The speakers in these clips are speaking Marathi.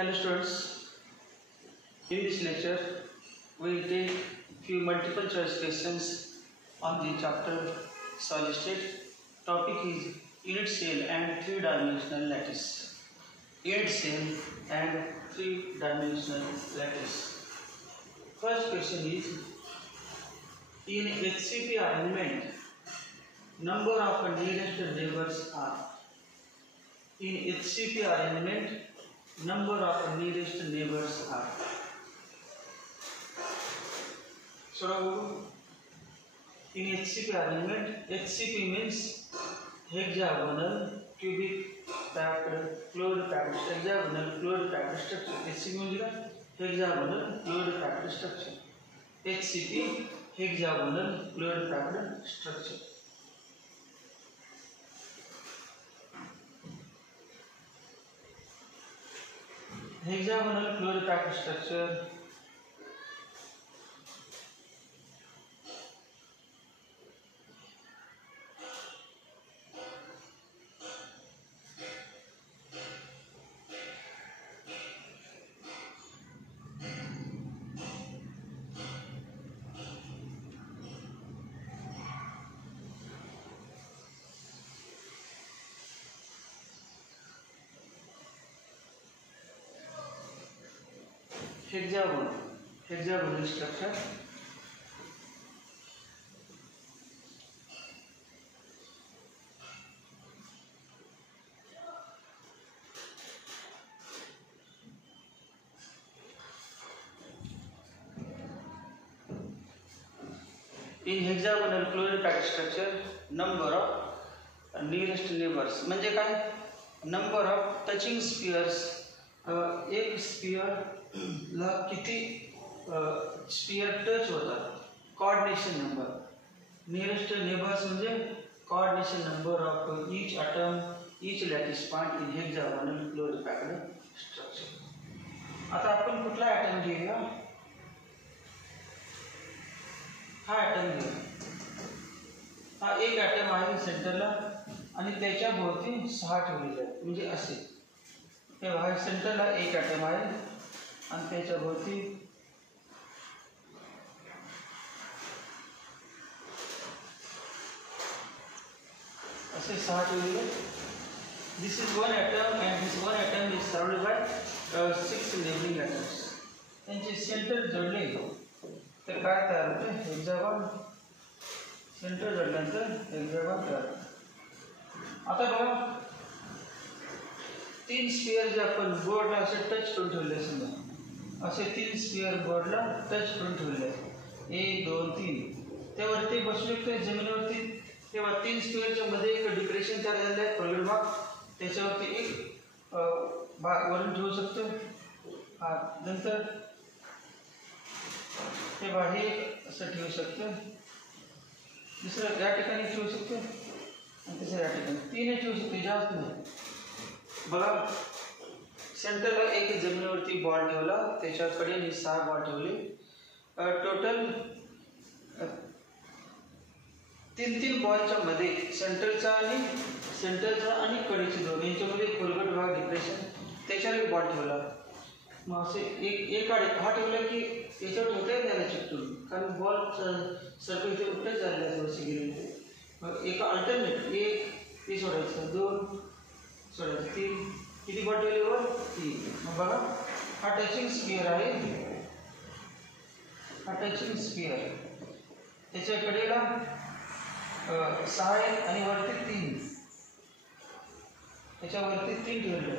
Hello students, in this lecture we will take few multiple choice questions on the chapter solid state. Topic is unit cell and three-dimensional lattice. Unit cell and three-dimensional lattice. First question is, in HCP arrangement, number of nearest neighbors are. In HCP arrangement, number of nearest neighbors are. So, in HCP arrangement, HCP means hexagonal cubic packed fluid packed hexagonal fluid packed structure. HCP means hexagonal fluid packed structure. HCP hexagonal fluid packed structure. Hexagonal fluid packed structure hexagonal structure in hexagonal fluid packed structure number of nearest neighbors म्हणजे काय number of touching spheres एक स्फियर ला किती स्फियर टच होतात कोऑर्डिनेशन नंबर नियरेस्ट नेबर्स म्हणजे coordination number of each atom each lattice point in hexagonal fluid packed structure. आता आपण कुठला एटम घेऊया हा एटम घेऊया. हा एक एटम आहे सेंटरला आणि त्याच्या भोवती 6 ठेवलेले आहेत म्हणजे असे हे सेंटरला एक एटम आहे आणि त्याच्या भोवती असे 6 ठेवलेले. This is one atom and this one atom is surrounded by 6 neighbouring atoms. त्यांचे सेंटर जोडले तर काय तयार होते हेक्सागॉन. सेंटर जोडल्यानंतर हेक्सागॉन तयार होते. आता बघा 3 स्फियर जे आपण बोर्डला असे टच करून ठेवले समजा असे 3 स्फियर बोर्डला टच करून ठेवले 1 2 3 त्यावरती बसू शकतो जमिनीवरती. तेव्हा 3 स्फियरच्या मध्ये एक डिप्रेशन तयार झाले आहे खोलगट भाग त्याच्यावरती एक भाग वरून ठेवू शकतो. नंतर ते बाहेर असं ठेवू शकतो. दुसरं या ठिकाणी ठेवू शकतो आणि तिसऱ्या या ठिकाणी 3 ठेवू शकतो जास्त नाही. बघा सेंटरला एक जमिनीवरती बॉल ठेवला त्याच्याकडे 6 बॉल ठेवले. टोटल 3 बॉलच्या मध्ये सेंटरचा आणि कडेचे दोन यांच्यामध्ये खोलगट भाग डिप्रेशन त्याच्यावर एक बॉल ठेवला. मग असे एक हा ठेवला की याच्यावर ठेवता येत नाही चिकटून कारण बॉल सर्कल इथे उलटच झालेला आहे थोडेसे गेले. मग एका अल्टरनेट एक सोडायचं 2 सोडायचं 3 किती बॉल ठेवल्यावर 3. मग बघा हा टचिंग स्फियर आहे. हा टचिंग स्फियर त्याच्या कडेला 6 आहे आणि वरती 3 त्याच्यावरती 3 ठेवले.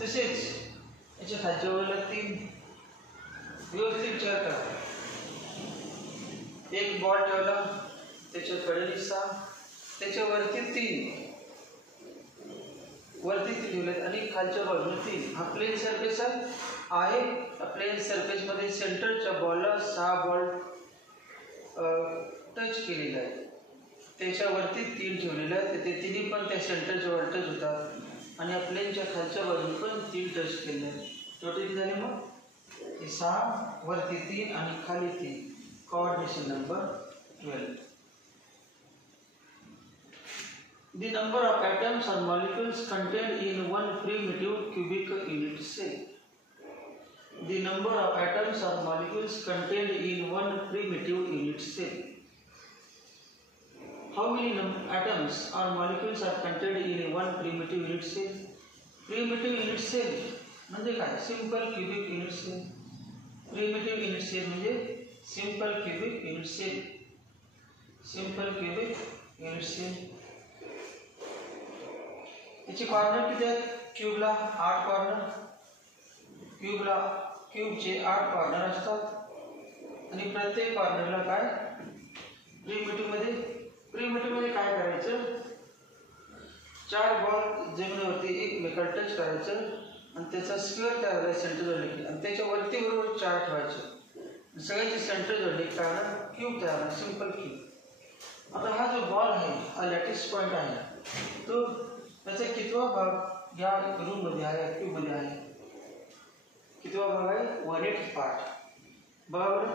तसेच याच्या खालच्या वरला 3 व्यवस्थित 4 करा. एक बॉल ठेवला त्याच्या कडेने 6 त्याच्यावरती 3 वरती 3 ठेवलेत आणि खालच्या बाजूने 3. हा प्लेन सरफेस आहे. प्लेन सरफेस मध्ये सेंटरच्या बॉलला 6 बॉल टच केलेला आहे त्याच्यावरती 3 ठेवलेले आहेत. ते तिन्ही पण त्या सेंटरच्या वर टच होतात आणि या प्लेनच्या खालच्या बाजूने पण 3 टच केले आहेत. टोटल किती झाले मग 6 वरती 3 आणि खाली 3 coordination number 12. The number of atoms or molecules contained in one primitive cubic unit cell. The number of atoms or molecules contained in one primitive unit cell. How many atoms or molecules are contained in one primitive unit cell? Primitive unit cell म्हणजे काय? Simple cubic unit cell. Primitive unit cell म्हणजे simple cubic unit cell. Simple cubic unit cell. याचे कॉर्नर किती आहेत? क्यूबला 8 कॉर्नर. क्यूबचे 8 कॉर्नर असतात आणि प्रत्येक कॉर्नरला काय? प्रिमिटिव्ह मध्ये काय करायचं? 4 बॉल जमिनीवरती एकमेकाला टच करायचं आणि त्याचा स्क्वेअर तयार करायचा सेंटर जोडले आणि त्याच्या वरती बरोबर 4 ठेवायचे. सगळ्याचे सेंटर जोडले काय होणार? क्यूब तयार होणार. Simple cube. आता हा जो बॉल आहे हा लॅटिस पॉइंट आहे, तो त्याचा कितवा भाग या रूम मध्ये आहे, या क्यूब मध्ये आहे? कितवा भाग आहे? 1/8 पार्ट. बरोबर.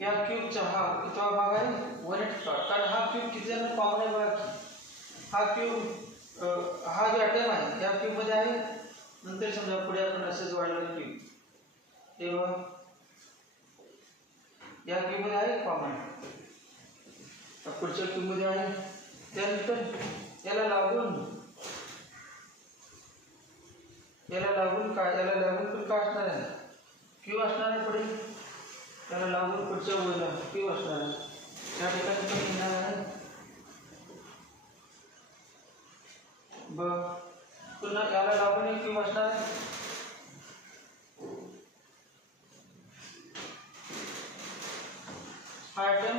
या क्यूबचा हा कितवा भाग आहे? 1/8 पार्ट. कारण हा क्यूब किती जण कॉमन आहे बघा की. हा क्यूब हा जो ॲटम आहे या क्यूब मध्ये आहे. नंतर समजा पुढे आपण असंच वाढलेलं क्यूब हे बघा या क्यूब मध्ये आहे कॉमन. पुढच्या क्यूब मध्ये आहे. त्यानंतर याला लागून काय? याला लागून पण काय असणार आहे? क्यूब असणार आहे पुढे. त्याला लागून पुढच्या ओळीला क्यूब असणार आहे. त्या ठिकाणी पण येणार आहे. पुन्हा याला लागून एक क्यूब असणार आहे. हा ॲटम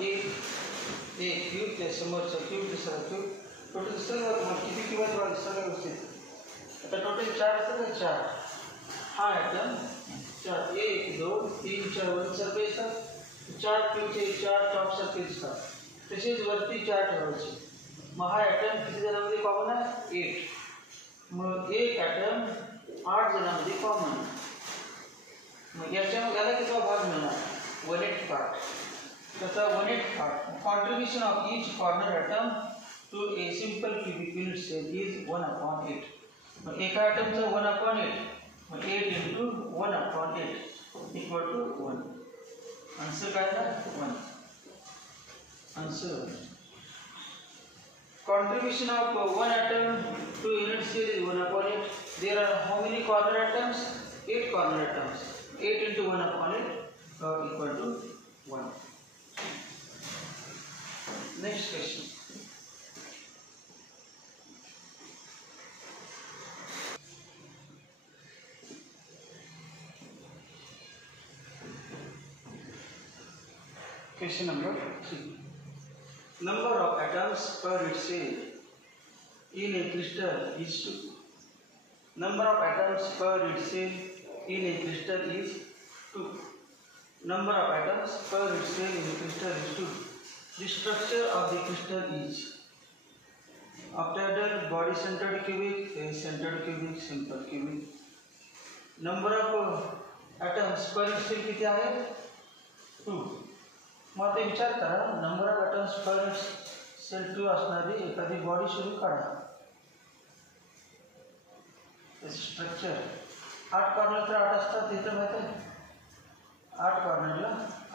एक क्यूब, त्या समोरचा क्यूब, दुसरा क्यूब, टोटल सर्व किती क्यूब आहेत बघा सर्व व्यवस्थित. आता टोटल 4 असतात ना, 4. हा ॲटम 4 1 2 3 4 वर सर्व येतात. 4 क्यूबचे 4 टॉप सारखे दिसतात. तसेच वरती 4 ठेवायचे. मग हा ॲटम किती जणांमध्ये कॉमन आहे? 8. मग एक ॲटम 8 जणांमध्ये कॉमन. मग याला कितवा भाग मिळणार? 1/8 पार्ट. त्याचा 1/8 part. Contribution of each corner atom to a simple cubic unit cell is 1/8. मग एका ॲटमचा 1/8. मग 8 into 1/8 equal to 1. आन्सर काय आहे? 1. Answer. Contribution of one atom to unit cell is 1/8. There are how many corner atoms? 8 corner atoms. 8 into 1/8 equal to 1. Next question. Question number 3. Number of atoms per its cell in a crystal is 2. Number of atoms per its cell in a crystal is 2. Number of atoms per its cell in a crystal is 2. The structure of the crystal is octahedral, body-centered cubic, face-centered cubic, simple cubic. Number of atoms per its cell किती आहे? 2. मग आता विचार करा, number of atoms per cell 2 असणारी एखादी बॉडी शोधून काढा. स्ट्रक्चर 8 कॉर्नर तर 8 असतात, हे तर माहिती आहे. 8 कॉर्नरला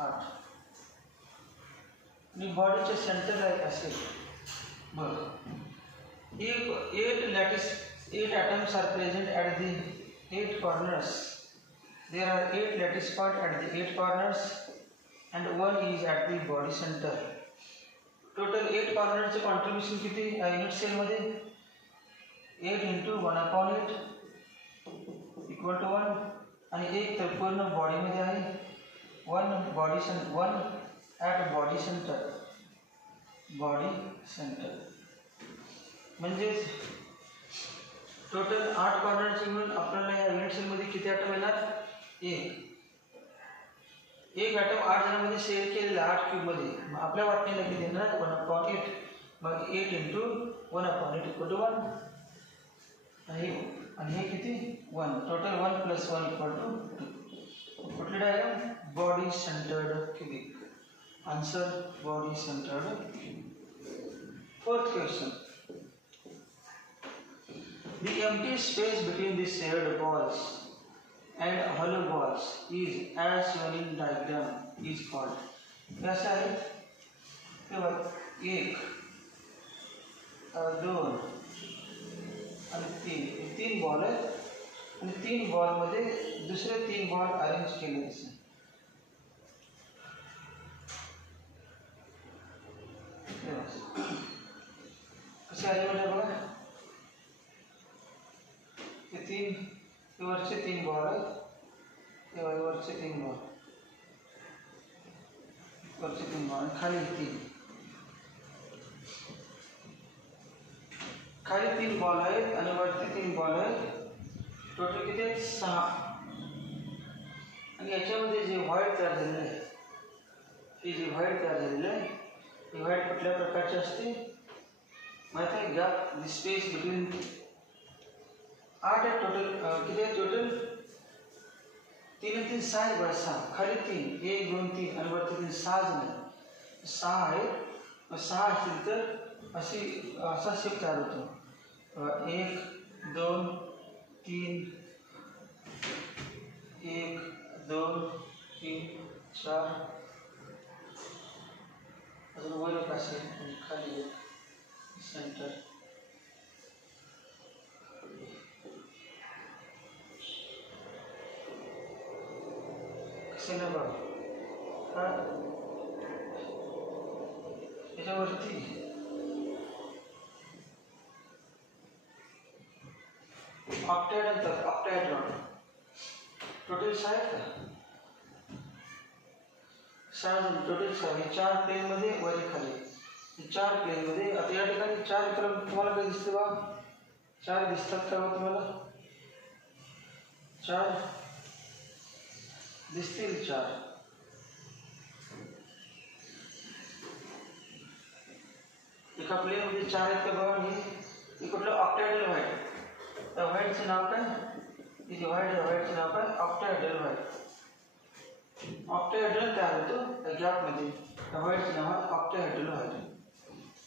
8 आणि बॉडीच्या सेंटरला एक असेल. बरं, 8 atoms are present at the 8 corners. There are 8 lattice points at the 8 corners. And 1 is at the body center. Total 8 कॉर्नरचे contribution किती आहे युनिट सेल मध्ये? 8 into 1/8 equal to 1. आणि एक तर पूर्ण बॉडी मध्ये आहे. 1 at body center. Body centre म्हणजे टोटल 8 कॉर्नरचे मिळून आपल्याला या युनिट सेल मध्ये किती ॲटम येणार? एक ॲटम 8 जणांमध्ये शेअर केलेला 8 क्यूब मध्ये. मग आपल्या वाटणीला किती येणार? 1/8. मग 8 into 1/8 equal to 1. आणि हे किती? 1. Total 1 + 1 equal to 2. कुठली diagram? Body centred cubic. Answer body centred cubic. Fourth question. The empty space between the shared balls and hollow balls is as shown in diagram is called. कैसा है? एक, दोन आणि तीन बॉल आहे आणि तीन बॉल मध्ये दुसरे तीन बॉल अरेंज केले असे. कसे अरेंज आहे बघा. हे तीन वरचे तीन बॉल आहेत, तेव्हा वरचे तीन बॉल, वरचे तीन बॉल खाली तीन, खाली तीन बॉल आहेत आणि वरती तीन बॉल आहेत. टोटल किती आहेत? 6. आणि याच्यामध्ये जे व्हाईट तयार झालेलं आहे, ही जी व्हाईट तयार झालेलं आहे, ही व्हाईट कुठल्या प्रकारची असते माहिती आहे? गॅप द स्पेस बिटवीन 8 आहे टोटल. किती आहे टोटल? 3 आणि 3 6 आहे बरं. 6 खाली 3, 1 2 3 आणि वरती 3, 6 जण आहे. 6 आहेत. 6 असतील तर असा शेप तयार होतो. 1 2 3, 1 2 3 4, अजून वर एक असेल खाली एक सेंटर. कसे ना बघ हा याच्यावरती ऑक्टॅहेड्रॉन टोटल 6 आहेत का? 6 जण टोटल 6. हे 4 प्लेन मध्ये वरी खाली, हे 4 प्लेन मध्ये. आता या ठिकाणी 4 क्रम तुम्हाला काय दिसते बा? 4 दिसतात का तुम्हाला? 4 दिसतील. 4 एका प्लेन मध्ये 4 आहेत का बघा. हे कुठलं? ऑक्टॅहेड्रल व्हाईट. त्या व्हाईटचं नाव काय? हे व्हाईटचं नाव काय? ऑक्टॅहेड्रल व्हाईट. ऑक्टॅहेड्रल तयार होतो त्या गॅपमध्ये. त्या व्हाईटचं नाव आहे ऑक्टॅहेड्रल व्हाईट.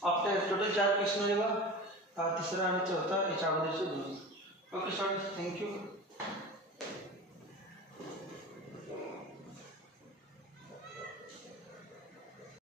ऑक्टॅहेड्रल टोटल 4 क्वेश्चन आहे बघा. तिसरा आणि चौथा याच्या अगोदरचे 2. Okay students, thank you.